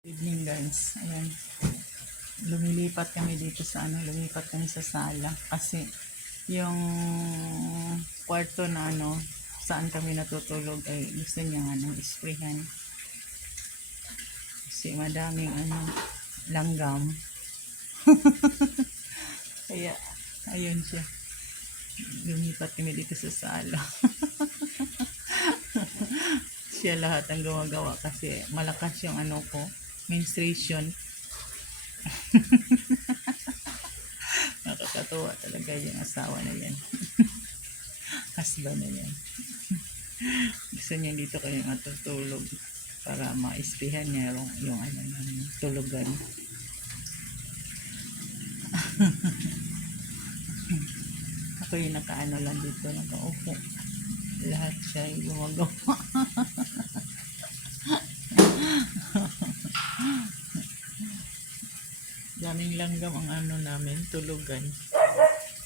Evening guys, ayan, lumilipat kami dito sa lumipat kami sa sala kasi yung kwarto na saan kami natutulog ay gusto niya isprayhan kasi madaming langgam. Kaya ayun siya, lumipat kami dito sa sala. Siya lahat ang gumagawa kasi malakas yung ko, menstruation. Nakakatuwa talaga yung asawa na yan. Husband na yan. Gusto niya dito kayong matutulog para maispihan niya yung tulugan. Ako yung nakaano lang dito, nakaupo. Lahat siya yung gumagawa. Daming langgam ang namin, tulugan.